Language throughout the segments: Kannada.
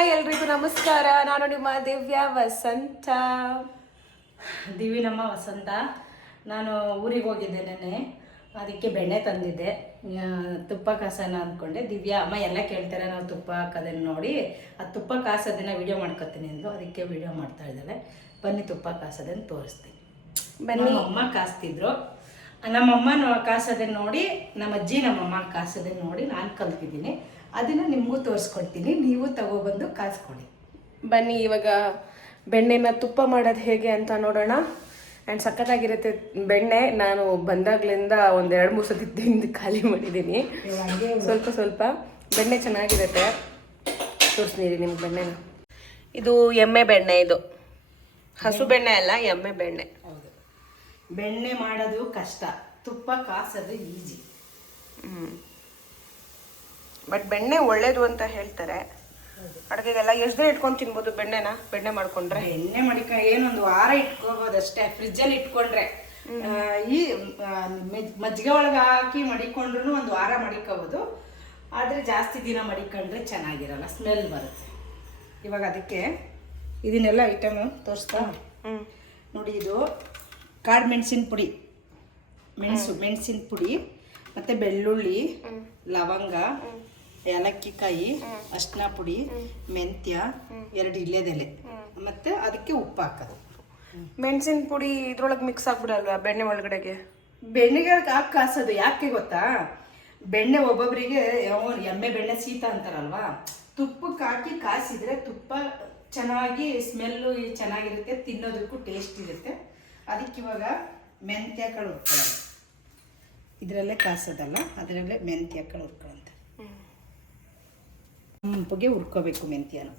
ಹಾಯ್ ಎಲ್ರಿಗೂ ನಮಸ್ಕಾರ. ನಾನು ನಿಮ್ಮ ದಿವ್ಯ ವಸಂತ. ದಿವಿನಮ್ಮ ವಸಂತ. ನಾನು ಊರಿಗೆ ಹೋಗಿದ್ದೆ ನೆನ್ನೆ. ಅದಕ್ಕೆ ಬೆಣ್ಣೆ ತಂದಿದ್ದೆ. ತುಪ್ಪ ಕಾಸೋಣ ಅಂದ್ಕೊಂಡೆ. ದಿವ್ಯ ಅಮ್ಮ ಎಲ್ಲ ಕೇಳ್ತಾರೆ ನಾವು ತುಪ್ಪ ಹಾಕೋದನ್ನು ನೋಡಿ. ಆ ತುಪ್ಪ ಕಾಸೋದನ್ನು ವಿಡಿಯೋ ಮಾಡ್ಕೊತೀನಿ ಅಂದ್ರು ಅದಕ್ಕೆ ವಿಡಿಯೋ ಮಾಡ್ತಾ ಇದ್ದಾಳೆ. ಬನ್ನಿ ತುಪ್ಪ ಕಾಸೋದನ್ನು ತೋರಿಸ್ತೀನಿ. ಬನ್ನಿ. ಅಮ್ಮ ಕಾಸ್ತಿದ್ರು. ನಮ್ಮಮ್ಮ ನೋ- ಕಾಸೋದನ್ನ ನೋಡಿ ನಮ್ಮ ಅಜ್ಜಿ ನಮ್ಮಮ್ಮ ಕಾಸೋದನ್ನು ನೋಡಿ ನಾನು ಕಲ್ತಿದ್ದೀನಿ. ಅದನ್ನು ನಿಮಗೂ ತೋರಿಸ್ಕೊಡ್ತೀನಿ ನೀವು ತಗೊಬಂದು ಕಾಸ್ಕೊಳ್ಳಿ. ಬನ್ನಿ ಇವಾಗ ಬೆಣ್ಣೆನ ತುಪ್ಪ ಮಾಡೋದು ಹೇಗೆ ಅಂತ ನೋಡೋಣ. ಆ್ಯಂಡ್ ಸಖತ್ತಾಗಿರುತ್ತೆ ಬೆಣ್ಣೆ. ನಾನು ಬಂದಾಗ್ಲಿಂದ ಒಂದು ಎರಡು ಮೂರು ಸತಿ ತಿಂದು ಖಾಲಿ ಮಾಡಿದ್ದೀನಿ ಸ್ವಲ್ಪ ಸ್ವಲ್ಪ. ಬೆಣ್ಣೆ ಚೆನ್ನಾಗಿರುತ್ತೆ. ತೋರಿಸ್ತೀನಿ ನಿಮ್ಗೆ ಬೆಣ್ಣೆನ. ಇದು ಎಮ್ಮೆ ಬೆಣ್ಣೆ ಇದು. ಹಸು ಬೆಣ್ಣೆ ಅಲ್ಲ ಎಮ್ಮೆ ಬೆಣ್ಣೆ. ಬೆಣ್ಣೆ ಮಾಡೋದು ಕಷ್ಟ. ತುಪ್ಪ ಕಾಸೋದು ಈಜಿ. ಬಟ್ ಬೆಣ್ಣೆ ಒಳ್ಳೇದು ಅಂತ ಹೇಳ್ತಾರೆ. ಅಡುಗೆಗೆಲ್ಲ ಎಷ್ಟು ದಿನ ಇಟ್ಕೊಂಡು ತಿನ್ಬೋದು ಬೆಣ್ಣೆನ? ಬೆಣ್ಣೆ ಮಾಡ್ಕೊಂಡ್ರೆ? ಬೆಣ್ಣೆ ಮಾಡಿಕ ಏನೊಂದು ವಾರ ಇಟ್ಕೋಬಹುದು ಅಷ್ಟೇ ಫ್ರಿಜ್ಜಲ್ಲಿ ಇಟ್ಕೊಂಡ್ರೆ. ಈ ಮಜ್ಜಿಗೆ ಒಳಗೆ ಹಾಕಿ ಮಡಿಕೊಂಡ್ರು ಒಂದು ವಾರ ಮಡಿಕೋಬೋದು. ಆದರೆ ಜಾಸ್ತಿ ದಿನ ಮಡಿಕೊಂಡ್ರೆ ಚೆನ್ನಾಗಿರಲ್ಲ ಸ್ಮೆಲ್ ಬರುತ್ತೆ. ಇವಾಗ ಅದಕ್ಕೆ ಇದನ್ನೆಲ್ಲ ಐಟಮು ತೋರಿಸ್ತಾ ಹ್ಞೂ ನೋಡಿ ಇದು. ಕಾಡು ಮೆಣಸಿನ ಪುಡಿ. ಮೆಣಸು ಮೆಣಸಿನ ಪುಡಿ ಮತ್ತು ಬೆಳ್ಳುಳ್ಳಿ ಲವಂಗ ಏಲಕ್ಕಿ ಕಾಯಿ ಅರ್ಶಿನ ಪುಡಿ ಮೆಂತ್ಯ ಎರಡು ಇಲ್ಲೇದೆಲೆ ಮತ್ತು ಅದಕ್ಕೆ ಉಪ್ಪು ಹಾಕೋದು. ಮೆಣಸಿನ ಪುಡಿ ಇದ್ರೊಳಗೆ ಮಿಕ್ಸ್ ಆಗ್ಬಿಡಲ್ವಾ ಬೆಣ್ಣೆ ಒಳಗಡೆಗೆ? ಬೆಣ್ಣೆಗೆ ಹಾಕಿ ಕಾಸೋದು ಯಾಕೆ ಗೊತ್ತಾ? ಬೆಣ್ಣೆ ಒಬ್ಬೊಬ್ಬರಿಗೆ ಎಮ್ಮೆ ಬೆಣ್ಣೆ ಶೀತ ಅಂತಾರಲ್ವಾ? ತುಪ್ಪಕ್ಕೆ ಹಾಕಿ ಕಾಸಿದ್ರೆ ತುಪ್ಪ ಚೆನ್ನಾಗಿ ಸ್ಮೆಲ್ಲು ಚೆನ್ನಾಗಿರುತ್ತೆ ತಿನ್ನೋದಕ್ಕೂ ಟೇಸ್ಟ್ ಇರುತ್ತೆ. ಅದಕ್ಕೆ ಇವಾಗ ಮೆಂತ್ಯ ಕಾಳು ಹುರ್ಕೊಳ್ಳೋದು. ಇದರಲ್ಲೇ ಕಾಸೋದಲ್ಲ, ಅದರಲ್ಲೇ ಮೆಂತ್ಯ ಕಾಳು ಹುರ್ಕೊಳ್ಳೋಂಥ ಮುಂಪಗೆ ಹುರ್ಕೋಬೇಕು ಮೆಂತ್ಯನ.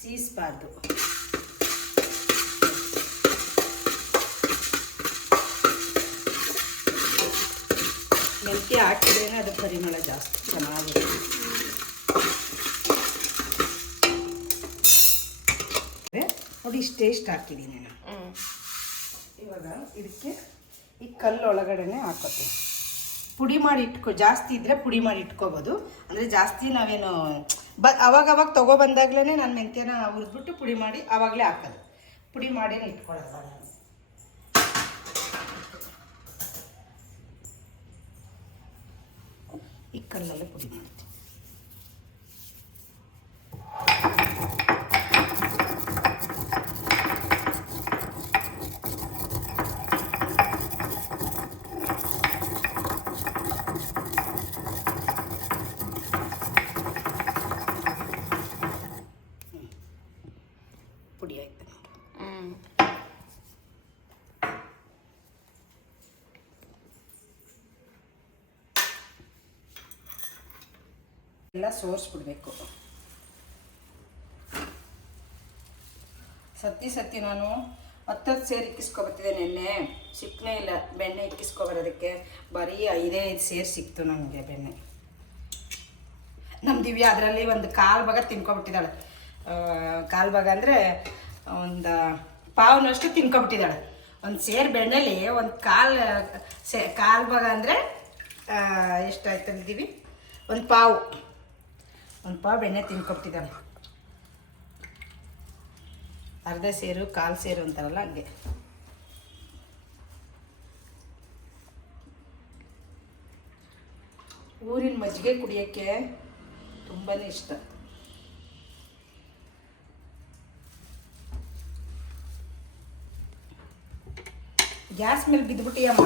ಸೀಸ್ಬಾರ್ದು. ಮೆಂತ್ಯ ಹಾಕಿದ್ರೇನೆ ಅದು ಪರಿಮಳ ಜಾಸ್ತಿ, ಚೆನ್ನಾಗಿರುತ್ತೆ. ನೋಡಿ ಇಷ್ಟು ಟೇಸ್ಟ್ ಹಾಕಿದ್ದೀನಿ ನಾನು. ಇವಾಗ ಇದಕ್ಕೆ ಈ ಕಲ್ಲು ಒಳಗಡೆನೆ ಹಾಕೋತೀನಿ. ಪುಡಿ ಮಾಡಿ ಇಟ್ಕೊ ಜಾಸ್ತಿ ಇದ್ದರೆ ಪುಡಿ ಮಾಡಿ ಇಟ್ಕೋಬೋದು. ಅಂದರೆ ಜಾಸ್ತಿ ನಾವೇನು ಬ ಅವಾಗ ಅವಾಗ ತೊಗೊಬಂದಾಗ್ಲೇ ನಾನು ಮೆಂತ್ಯನ ಹುರಿದ್ಬಿಟ್ಟು ಪುಡಿ ಮಾಡಿ ಆವಾಗಲೇ ಹಾಕೋದು. ಪುಡಿ ಮಾಡಿನೇ ಇಟ್ಕೊಳ್ಳೋದು ನಾನು. ಈ ಕಲ್ಲಲ್ಲೇ ಪುಡಿ ಮಾಡ್ತೀನಿ ಪುಡಿ ಆಯ್ತು ಹ್ಞೂ ಎಲ್ಲ ಸೋರಿಸ್ಬಿಡ್ಬೇಕು. ಸತಿ ಸತಿ ನಾನು ಹತ್ತತ್ತು ಸೇರಿ ಇಕ್ಕಿಸ್ಕೊಬರ್ತಿದ್ದೆ ನೆನ್ನೆ. ಸಿಕ್ಕನೇ ಇಲ್ಲ, ಬೆಣ್ಣೆ ಇಕ್ಕಿಸ್ಕೊಬರೋದಕ್ಕೆ ಬರೀ ಐದೇ ಐದು ಸೇರು ಸಿಕ್ತು ನನಗೆ ಬೆಣ್ಣೆ. ನಮ್ಮ ದಿವ್ಯ ಅದರಲ್ಲಿ ಒಂದು ಕಾಲು ಭಾಗ ತಿನ್ಕೊಬಿಟ್ಟಿದ್ದಾಳೆ. ಕಾಲು ಭಾಗ ಅಂದರೆ ಒಂದು ಪಾವನಷ್ಟು ತಿನ್ಕೊಬಿಟ್ಟಿದ್ದಾಳೆ. ಒಂದು ಸೇರು ಬೆಣ್ಣೆಲಿ ಒಂದು ಕಾಲು, ಸೇ, ಕಾಲು ಭಾಗ ಅಂದರೆ ಎಷ್ಟಾಯ್ತು ಅಂದಿದ್ದೀವಿ? ಒಂದು ಪಾವು. ಒಂದು ಪಾವ್ ಬೆಣ್ಣೆ ತಿನ್ಕೊಟ್ಟಿದ್ದಾನೆ ಅರ್ಧ ಸೇರು, ಕಾಲು ಸೇರು ಅಂತಾರಲ್ಲ ಹಂಗೆ. ಊರಿನ ಮಜ್ಜಿಗೆ ಕುಡಿಯೋಕ್ಕೆ ತುಂಬಾ ಇಷ್ಟ. ಗ್ಯಾಸ್ ಮೇಲೆ ಬಿದ್ದುಬಿಟ್ಟಿಯಮ್ಮ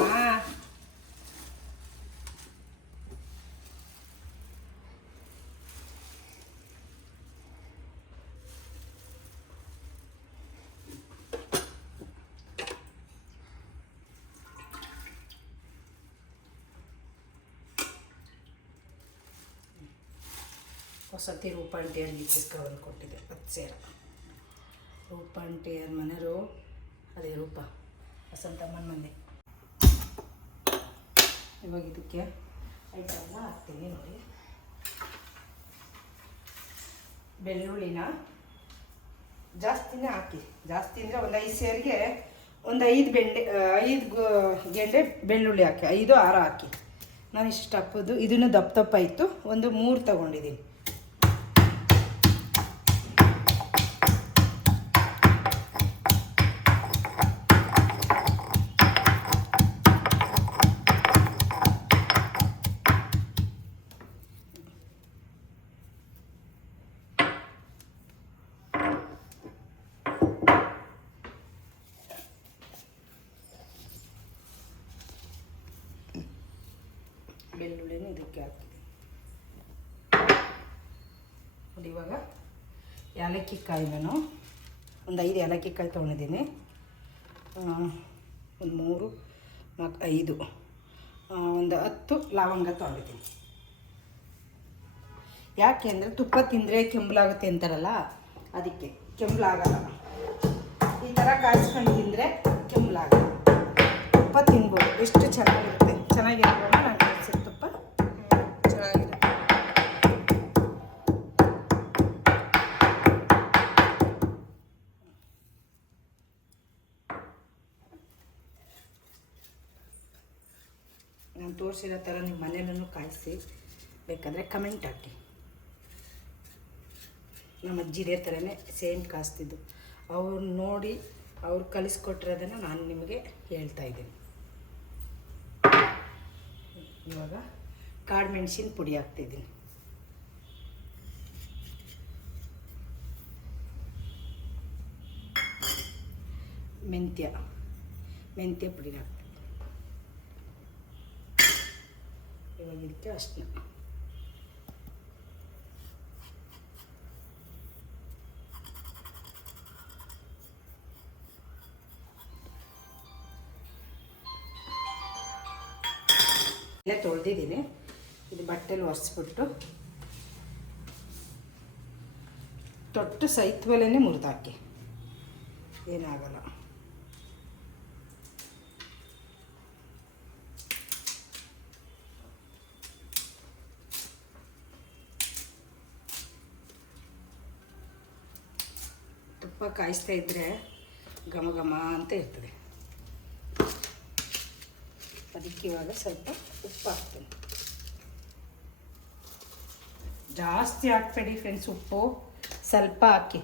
ಹೊಸತಿ ರೂಪಾಂಟಿಯಲ್ಲಿ ಇಕ್ಕಿಸ್ಕೊಂಡು ಕೊಟ್ಟಿದ್ದೆ ಹತ್ತು ಸೇರ. ರೂಪಾಂಟಿಯರ್ ಮನೆಯವರು ಅದೇ ರೂಪ, ವಸಂತಮ್ಮನ ಮನೆ. ಇವಾಗ ಇದಕ್ಕೆ ಐಟಮ್ನ ಹಾಕ್ತೀನಿ ನೋಡಿ. ಬೆಳ್ಳುಳ್ಳಿನ ಜಾಸ್ತಿನೇ ಹಾಕಿ, ಜಾಸ್ತಿ ಅಂದರೆ ಒಂದು ಐದು ಸೇರಿಗೆ ಒಂದು ಐದು ಬೆಂಡೆ ಐದು ಗೆಡ್ಡೆ ಬೆಳ್ಳುಳ್ಳಿ ಹಾಕಿ, ಐದು ಆರು ಹಾಕಿ. ನಾನು ಇಷ್ಟು ದಪ್ಪದ್ದು ಇದನ್ನು ದಪ್ಪ ದಪ್ಪ ಇತ್ತು, ಒಂದು ಮೂರು ತಗೊಂಡಿದ್ದೀನಿ. ಇವಾಗ ಏಲಕ್ಕಿ ಕಾಯಿ ನಾನು. ಒಂದು ಐದು ಏಲಕ್ಕಿ ಕಾಯಿ ತೊಗೊಂಡಿದ್ದೀನಿ ಒಂದು ಮೂರು ನಾಲ್ಕು ಐದು. ಒಂದು ಹತ್ತು ಲವಂಗ ತೊಗೊಂಡಿದ್ದೀನಿ. ಯಾಕೆ ಅಂದರೆ ತುಪ್ಪ ತಿಂದರೆ ಕೆಂಬಲಾಗುತ್ತೆ ಅಂತಾರಲ್ಲ, ಅದಕ್ಕೆ ಕೆಂಬಲಾಗಲ್ಲ ಈ ಥರ ಕಾಯಿಸ್ಕೊಂಡು ತಿಂದರೆ ಕೆಂಬಲಾಗಲ್ಲ ತುಪ್ಪ ತಿನ್ಬೋದು, ಎಷ್ಟು ಚೆನ್ನಾಗಿರುತ್ತೆ. ಚೆನ್ನಾಗಿರುತ್ತೆ ನಾನು ಕಾಯಿಸಿದ ತುಪ್ಪ ಚೆನ್ನಾಗಿರುತ್ತೆ ನಾನು ತೋರಿಸಿರೋ ಥರ ನಿಮ್ಮ ಮನೇಲೂ ಕಾಯಿಸಿ, ಬೇಕಾದರೆ ಕಮೆಂಟ್ ಹಾಕಿ. ನಮ್ಮ ಇದೇ ಥರನೇ ಸೇಮ್ ಕಾಯಿಸ್ತಿದ್ದು. ಅವ್ರು ನೋಡಿ, ಅವ್ರು ಕಲಿಸ್ಕೊಟ್ಟಿರೋದನ್ನು ನಾನು ನಿಮಗೆ ಹೇಳ್ತಾ ಇದ್ದೀನಿ. ಇವಾಗ ಕಾಡು ಮೆಣಸಿನ ಪುಡಿ ಹಾಕ್ತಿದ್ದೀನಿ ಮೆಂತ್ಯ ಮೆಂತ್ಯ ಪುಡಿ ಹಾಕ್ತೀನಿ. ಇವಾಗ ಇದಕ್ಕೆ ಅಷ್ಟನ್ನ ಎಲ್ಲ ತೊಳೆದಿದ್ದೀನಿ. ಇದು ಬಟ್ಟೆಲಿ ಒರೆಸ್ಬಿಟ್ಟು. ತೊಟ್ಟು ಸಹಿತ ಮೇಲೇ ಮುರಿದಾಕಿ. ಏನಾಗಲ್ಲ. ತುಪ್ಪ ಕಾಯಿಸ್ತಾ ಇದ್ದರೆ ಘಮ ಘಮ ಅಂತ ಇರ್ತದೆ. ಅದಕ್ಕೆ ಇವಾಗ ಸ್ವಲ್ಪ ಉಪ್ಪು ಹಾಕ್ತೀನಿ. ಜಾಸ್ತಿ ಹಾಕ್ಬೇಡಿ ಫ್ರೆಂಡ್ಸ್ ಉಪ್ಪು ಸ್ವಲ್ಪ ಹಾಕಿ.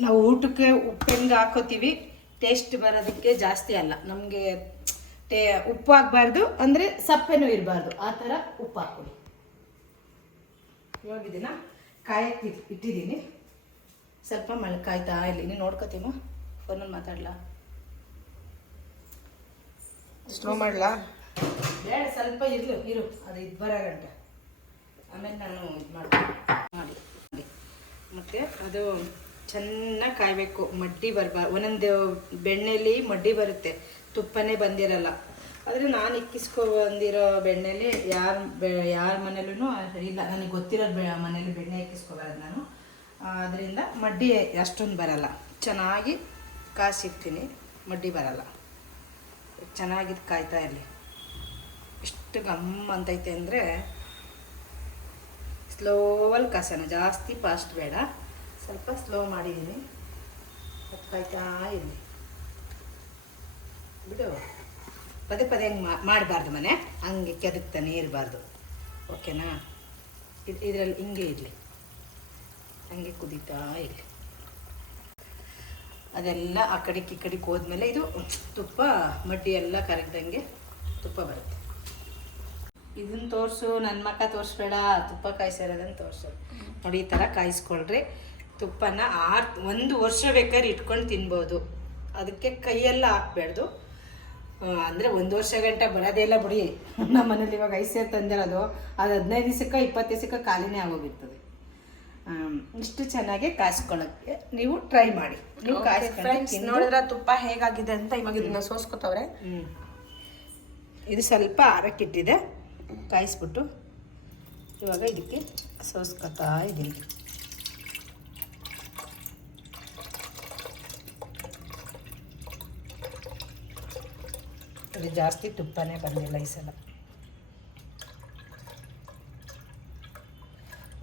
ನಾವು ಊಟಕ್ಕೆ ಉಪ್ಪು ಹೆಂಗೆ ಹಾಕೋತೀವಿ? ಟೇಸ್ಟ್ ಬರೋದಕ್ಕೆ ಜಾಸ್ತಿ ಅಲ್ಲ. ನಮಗೆ ಟೇ, ಉಪ್ಪು ಹಾಕ್ಬಾರ್ದು ಅಂದರೆ ಸಪ್ಪೆನೂ ಇರಬಾರ್ದು. ಆ ಥರ ಉಪ್ಪು ಹಾಕ್ಕೊಡಿ. ಇವಾಗ ಇದನ್ನ ಕಾಯಕ್ಕೆ ಇಟ್- ಇಟ್ಟಿದ್ದೀನಿ. ಸ್ವಲ್ಪ ಮಳ್ಕಾಯ್ತಾ ಇಲ್ಲಿ ನೀನು ನೋಡ್ಕೋತೀಮ ಫೋನಲ್ಲಿ ಮಾತಾಡ್ಲಾ? ಸ್ಲೋ ಮಾಡ್ಲಾ? ಬೇಡ ಸ್ವಲ್ಪ ಇರ್ಲು ಇರು. ಅದು ಇದು ಬರೋ ಗಂಟೆ ಆಮೇಲೆ ನಾನು ಇದು ಮಾಡ್ತೀನಿ. ಮಾಡಿ ಮಾಡಿ. ಮತ್ತು ಅದು ಚೆನ್ನಾಗಿ ಕಾಯಬೇಕು. ಮಡ್ಡಿ ಬರಬಾರ್ದು ಒಂದೊಂದು ಬೆಣ್ಣೆಲಿ ಮಡ್ಡಿ ಬರುತ್ತೆ. ತುಪ್ಪನೇ ಬಂದಿರಲ್ಲ. ಆದರೆ ನಾನು ಇಕ್ಕಿಸ್ಕೊ ಬಂದಿರೋ ಬೆಣ್ಣೆಲಿ ಯಾರ ಬೆ ಯಾರ ಮನೇಲೂ ಇಲ್ಲ. ನನಗೆ ಗೊತ್ತಿರೋ ಬೆ ಮನೇಲಿ ಬೆಣ್ಣೆ ಇಕ್ಕಿಸ್ಕೊಬಾರ್ದು ನಾನು. ಅದರಿಂದ ಮಡ್ಡಿ ಅಷ್ಟೊಂದು ಬರಲ್ಲ. ಚೆನ್ನಾಗಿ ಕಾಸಿಕ್ತೀನಿ ಮಡ್ಡಿ ಬರಲ್ಲ. ಚೆನ್ನಾಗಿದ್ದು ಕಾಯ್ತಾ ಇರಲಿ. ಎಷ್ಟು ಗಮ್ ಅಂತೈತೆ ಅಂದರೆ ಸ್ಲೋವಲ್ಲಿ ಕಾಸೋಣ ಜಾಸ್ತಿ ಫಾಸ್ಟ್ ಬೇಡ. ಸ್ವಲ್ಪ ಸ್ಲೋ ಮಾಡಿದ್ದೀನಿ. ಅದು ಕಾಯ್ತಾ ಇರಲಿ. ಬಿಡು. ಪದೇ ಪದೇ ಹಂಗೆ ಮಾಡಬಾರ್ದು ಮನೆ. ಹಂಗೆ ಕೆದಕ್ತಾನೆ ಇರಬಾರ್ದು. ಓಕೆನಾ ಇದು ಇದರಲ್ಲಿ ಹಿಂಗೆ ಇರಲಿ. ಹಂಗೆ ಕುದೀತಾ ಇರಲಿ ಅದೆಲ್ಲ ಆ ಕಡೆಗೆ ಈ ಕಡೆಗೆ ಹೋದ್ಮೇಲೆ ಇದು ತುಪ್ಪ, ಮಡ್ಡಿ ಎಲ್ಲ ಕರಗ್ದಂಗೆ ತುಪ್ಪ ಬರುತ್ತೆ. ಇದನ್ನ ತೋರಿಸು ನನ್ನ ಮಕ್ಕ ತೋರಿಸ್ಬೇಡ, ತುಪ್ಪ ಕಾಯಿಸಿರೋದನ್ನು ತೋರಿಸು. ನೋಡಿ, ಈ ಥರ ಕಾಯಿಸ್ಕೊಳ್ರಿ. ತುಪ್ಪನ ಆರು, ಒಂದು ವರ್ಷ ಬೇಕಾದ್ರೆ ಇಟ್ಕೊಂಡು ತಿನ್ಬೋದು. ಅದಕ್ಕೆ ಕೈಯೆಲ್ಲ ಹಾಕ್ಬಾರ್ದು ಅಂದರೆ ಒಂದು ವರ್ಷ ಗಂಟ ಇಲ್ಲ ಬಿಡಿ. ನಮ್ಮ ಮನೇಲಿ ಇವಾಗ ಐದು ಸೇರು ತಂದಿರೋದು. ಅದು ಹದಿನೈದು ದಿವಸಕ್ಕೆ ಇಪ್ಪತ್ತು ದಿವಸಕ್ಕೆ ಖಾಲಿನೇ ಆಗೋಗಿರ್ತದೆ. ಇಷ್ಟು ಚೆನ್ನಾಗಿ ಕಾಯಿಸ್ಕೊಳ್ಳೋಕ್ಕೆ ನೀವು ಟ್ರೈ ಮಾಡಿ. ನೀವು ಕಾಯಿಸ್ಕೊಂಡು ನೋಡಿದ್ರೆ ತುಪ್ಪ ಹೇಗಾಗಿದೆ ಅಂತ ಇವಾಗ ಇದನ್ನ ಸೋಸ್ಕೊತವ್ರೆ. ಇದು ಸ್ವಲ್ಪ ಆರಕ್ಕಿಟ್ಟಿದೆ. ಕಾಯಿಸ್ಬಿಟ್ಟು ಇವಾಗ ಇದಕ್ಕೆ ಸೋಸ್ಕೊತಾ ಇದ್ದೀನಿ ಇದು ಜಾಸ್ತಿ ತುಪ್ಪನೇ ಬಂದಿಲ್ಲ ಈ ಸಲ.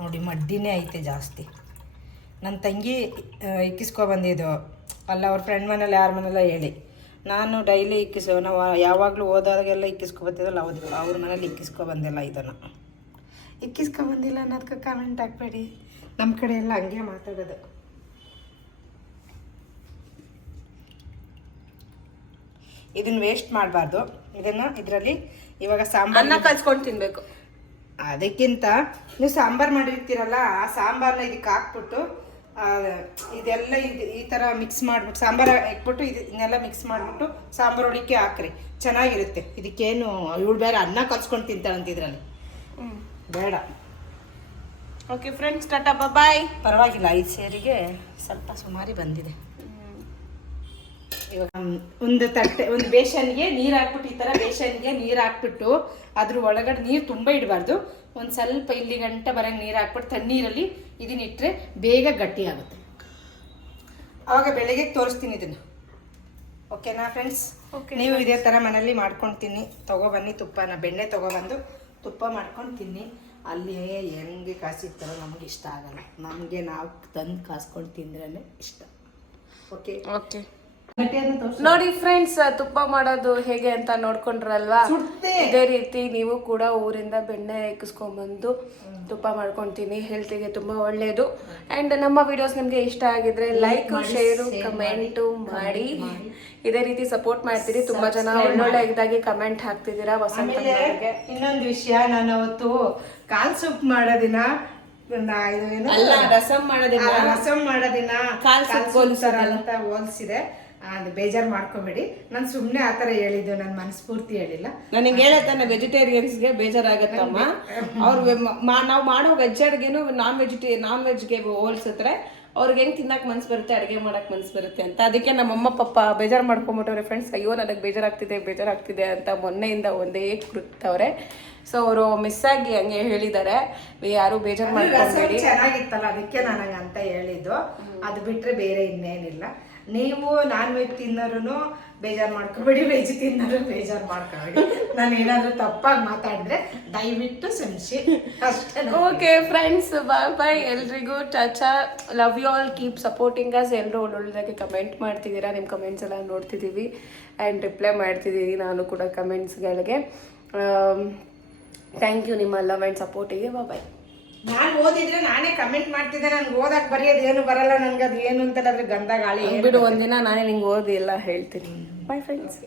ನೋಡಿ, ಮಡ್ಡಿನೇ ಐತೆ ಜಾಸ್ತಿ. ನನ್ನ ತಂಗಿ ಇಕ್ಕಿಸ್ಕೊ ಬಂದಿದ್ದು. ಅಲ್ಲ, ಅವ್ರ ಫ್ರೆಂಡ್ ಮನೇಲಿ ಯಾರ ಮನೆಲ್ಲ ಹೇಳಿ. ನಾನು ಡೈಲಿ ಇಕ್ಕಿಸೋ, ನಾವು ಯಾವಾಗಲೂ ಓದೋದಾಗೆಲ್ಲ ಇಕ್ಕಿಸ್ಕೊಬತ್ತಿದ್ದಲ್ಲ ಹೌದು ಅವ್ರ ಮನೇಲಿ ಇಕ್ಕಿಸ್ಕೊ ಬಂದಿಲ್ಲ ಇದನ್ನು. ಇಕ್ಕಿಸ್ಕೊ ಬಂದಿಲ್ಲ ಅನ್ನೋದಕ್ಕೆ ಕಾಮೆಂಟ್ ಹಾಕ್ಬೇಡಿ. ನಮ್ಮ ಕಡೆ ಎಲ್ಲ ಹಂಗೆ ಮಾತಾಡೋದು. ಇದನ್ನ ವೇಸ್ಟ್ ಮಾಡಬಾರ್ದು. ಇದನ್ನು ಇದರಲ್ಲಿ ಇವಾಗ ಸಾಂಬಾರ್ ಅನ್ನ ಕಲ್ಸ್ಕೊಂಡು ತಿನ್ಬೇಕು. ಅದಕ್ಕಿಂತ ನೀವು ಸಾಂಬಾರು ಮಾಡಿರ್ತೀರಲ್ಲ ಆ ಸಾಂಬಾರನ್ನ ಇದಕ್ಕೆ ಹಾಕ್ಬಿಟ್ಟು ಇದೆಲ್ಲ ಇದು ಈ ಥರ ಮಿಕ್ಸ್ ಮಾಡಿಬಿಟ್ಟು ಸಾಂಬಾರು ಇಟ್ಬಿಟ್ಟು ಇದನ್ನೆಲ್ಲ ಮಿಕ್ಸ್ ಮಾಡಿಬಿಟ್ಟು ಸಾಂಬಾರು ಹೊಡಿಕೆ ಹಾಕ್ರಿ. ಚೆನ್ನಾಗಿರುತ್ತೆ. ಇದಕ್ಕೇನು ಇವಳು ಬೇರೆ ಅನ್ನ ಕಲ್ಸ್ಕೊಂಡು ತಿಂತಾಳಂತ ಹ್ಞೂ ಬೇಡ. ಓಕೆ ಫ್ರೆಂಡ್ಸ್ ಟಾಟಾ ಬಾಯ್ ಪರವಾಗಿಲ್ಲ ಐದು ಸೇರಿಗೆ ಸ್ವಲ್ಪ ಸುಮಾರಿ ಬಂದಿದೆ. ಇವಾಗ ಒಂದು ತಟ್ಟೆ ಒಂದು ಬೇಷನ್ಗೆ ನೀರು ಹಾಕ್ಬಿಟ್ಟು ಈ ಥರ ಬೇಷನ್ಗೆ ನೀರು ಹಾಕ್ಬಿಟ್ಟು ಅದ್ರ ಒಳಗಡೆ ನೀರು ತುಂಬ ಇಡಬಾರ್ದು. ಒಂದು ಸ್ವಲ್ಪ ಇಲ್ಲಿ ಗಂಟೆ ಬರಂಗೆ ನೀರು ಹಾಕ್ಬಿಟ್ಟು ತಣ್ಣೀರಲ್ಲಿ ಇದನ್ನ ಇಟ್ಟರೆ ಬೇಗ ಗಟ್ಟಿ ಆಗುತ್ತೆ ಅವಾಗ ಬೆಳಗ್ಗೆ ತೋರಿಸ್ತೀನಿ ಇದನ್ನು. ಓಕೆನಾ ಫ್ರೆಂಡ್ಸ್? ನೀವು ಇದೇ ಥರ ಮನೇಲಿ ಮಾಡ್ಕೊಂಡು ತಿನ್ನಿ ತಗೊಬನ್ನಿ ತುಪ್ಪನ ಬೆಣ್ಣೆ ತಗೊಬಂದು ತುಪ್ಪ ಮಾಡ್ಕೊಂಡು ತಿನ್ನಿ ಅಲ್ಲಿ ಹೆಂಗೆ ಕಾಸಿರ್ತಾರೋ ನಮಗೆ ಇಷ್ಟ ಆಗಲ್ಲ. ನಮಗೆ ನಾವು ತಂದು ಕಾಸ್ಕೊಂಡು ತಿಂದ್ರೇ ಇಷ್ಟ. ಓಕೆ? ಓಕೆ. ನೋಡಿ ಫ್ರೆಂಡ್ಸ್ ತುಪ್ಪ ಮಾಡೋದು ಹೇಗೆ ಅಂತ ನೋಡ್ಕೊಂಡ್ರಲ್ವಾ. ಇದೇ ರೀತಿ ನೀವು ಕೂಡ ಊರಿಂದ ಬೆಣ್ಣೆ ಎಕ್ಕಿಸ್ಕೊಂಡ್ಬಂದು ತುಪ್ಪ ಮಾಡ್ಕೊಂತೀನಿ. ಹೆಲ್ತಿಗೆ ತುಂಬಾ ಒಳ್ಳೇದು. ಅಂಡ್ ನಮ್ಮ ವಿಡಿಯೋಸ್ ನಿಮಗೆ ಇಷ್ಟ ಆಗಿದ್ರೆ ಲೈಕ್ ಶೇರು ಕಮೆಂಟು ಮಾಡಿ ಇದೇ ರೀತಿ ಸಪೋರ್ಟ್ ಮಾಡ್ತೀರಿ. ತುಂಬಾ ಜನ ಒಳ್ಳೊಳ್ಳೆ ಇದಾಗಿ ಕಮೆಂಟ್ ಹಾಕ್ತಿದ್ದೀರಾ ವಸಂತ ಇನ್ನೊಂದು ವಿಷಯ ನಾನು ಅವತ್ತು ಕಾಲ್ ಸೂಪ್ ಮಾಡೋದಿನ ನಾ- ಇದು ಅಲ್ಲ ರಸಂ ಮಾಡೋದಿಲ್ಲ ರಸಂ ಮಾಡೋದಿನ ಕಾಲ್ ಕಾಲ್ ಸೂಪ್ ಹೋಲಿಸಿದೆ. ಅದು ಬೇಜಾರು ಮಾಡ್ಕೊಬೇಡಿ. ನಾನು ಸುಮ್ಮನೆ ಆ ಥರ ಹೇಳಿದ್ದು ನನ್ನ ಮನಸ್ಫೂರ್ತಿ ಹೇಳಿಲ್ಲ. ನನಗೆ ಹೇಳತ್ತಾನೆ ವೆಜಿಟೇರಿಯನ್ಸ್ಗೆ ಬೇಜಾರಾಗತ್ತಮ್ಮ. ಅವ್ರು ನಾವು ಮಾಡೋ ವೆಜ್ ಅಡುಗೆನು ನಾನ್ ವೆಜಿಟೇ ನಾನ್ ವೆಜ್ಗೆ ಹೋಲ್ಸಿದ್ರೆ ಅವ್ರಿಗೆ ಹೆಂಗೆ ತಿನ್ನಕ್ಕೆ ಮನ್ಸು ಬರುತ್ತೆ ಅಡುಗೆ ಮಾಡಕ್ಕೆ ಮನ್ಸು ಬರುತ್ತೆ ಅಂತ. ಅದಕ್ಕೆ ನಮ್ಮಮ್ಮ ಪಪ್ಪ ಬೇಜಾರು ಮಾಡ್ಕೊಂಬಿಟ್ಟವ್ರೆ ಫ್ರೆಂಡ್ಸ್ ಅಯ್ಯೋ ನನಗೆ ಬೇಜಾರಾಗ್ತಿದೆ ಬೇಜಾರಾಗ್ತಿದೆ ಅಂತ ಮೊನ್ನೆಯಿಂದ ಒಂದೇ ಕೃತವ್ರೆ ಸೊ ಅವರು ಮಿಸ್ ಆಗಿ ಹಂಗೆ ಹೇಳಿದ್ದಾರೆ ಯಾರು ಬೇಜಾರು ಮಾಡ್ಕೊಂಬೇಡಿ. ಚೆನ್ನಾಗಿತ್ತಲ್ಲ ಅದಕ್ಕೆ ನನಗೆ ಅಂತ ಹೇಳಿದ್ದು. ಅದು ಬಿಟ್ಟರೆ ಬೇರೆ ಇನ್ನೇನಿಲ್ಲ. ನೀವು ನಾನ್ ವೆಜ್ ತಿನ್ನೋರು ಬೇಜಾರು ಮಾಡ್ಕೊಬೇಡಿ ವೆಜ್ ತಿನ್ನೋರು ಬೇಜಾರು ಮಾಡ್ಕೊಬೇಡಿ. ನಾನು ಏನಾದರೂ ತಪ್ಪಾಗಿ ಮಾತಾಡಿದ್ರೆ ದಯವಿಟ್ಟು ಕ್ಷಮಿಸಿ. ಅಷ್ಟೇ ಓಕೆ ಫ್ರೆಂಡ್ಸ್ ಬಾಯ್ ಬಾಯ್ ಎಲ್ರಿಗೂ ಟಚ love you all keep supporting us ಎಲ್ಲರೂ ಒಳ್ಳೊಳ್ಳೆದಾಗಿ ಕಮೆಂಟ್ ಮಾಡ್ತಿದ್ದೀರಾ. ನಿಮ್ಮ ಕಮೆಂಟ್ಸ್ ಎಲ್ಲ ನೋಡ್ತಿದ್ದೀವಿ. ಆ್ಯಂಡ್ ರಿಪ್ಲೈ ಮಾಡ್ತಿದ್ದೀವಿ ನಾನು ಕೂಡ ಕಮೆಂಟ್ಸ್ಗಳಿಗೆ ಥ್ಯಾಂಕ್ ಯು ನಿಮ್ಮ ಲವ್ ಆ್ಯಂಡ್ ಸಪೋರ್ಟಿಗೆ ಬಾಯ್ ನಾನು ಓದಿದ್ರೆ ನಾನೇ ಕಮೆಂಟ್ ಮಾಡ್ತಿದ್ದೆ ನನ್ಗೆ ಓದಕ್ ಬರೆಯೋದು ಏನು ಬರಲ್ಲ ನನ್ಗೆ ಅದು ಏನು ಅಂತ ಅದ್ರ ಗಂಧ ಗಾಳಿ ಬಿಡು ಒಂದಿನ ನಾನೇ ನಿಂಗೆ ಓದಿ ಎಲ್ಲ ಹೇಳ್ತೀನಿ. Bye friends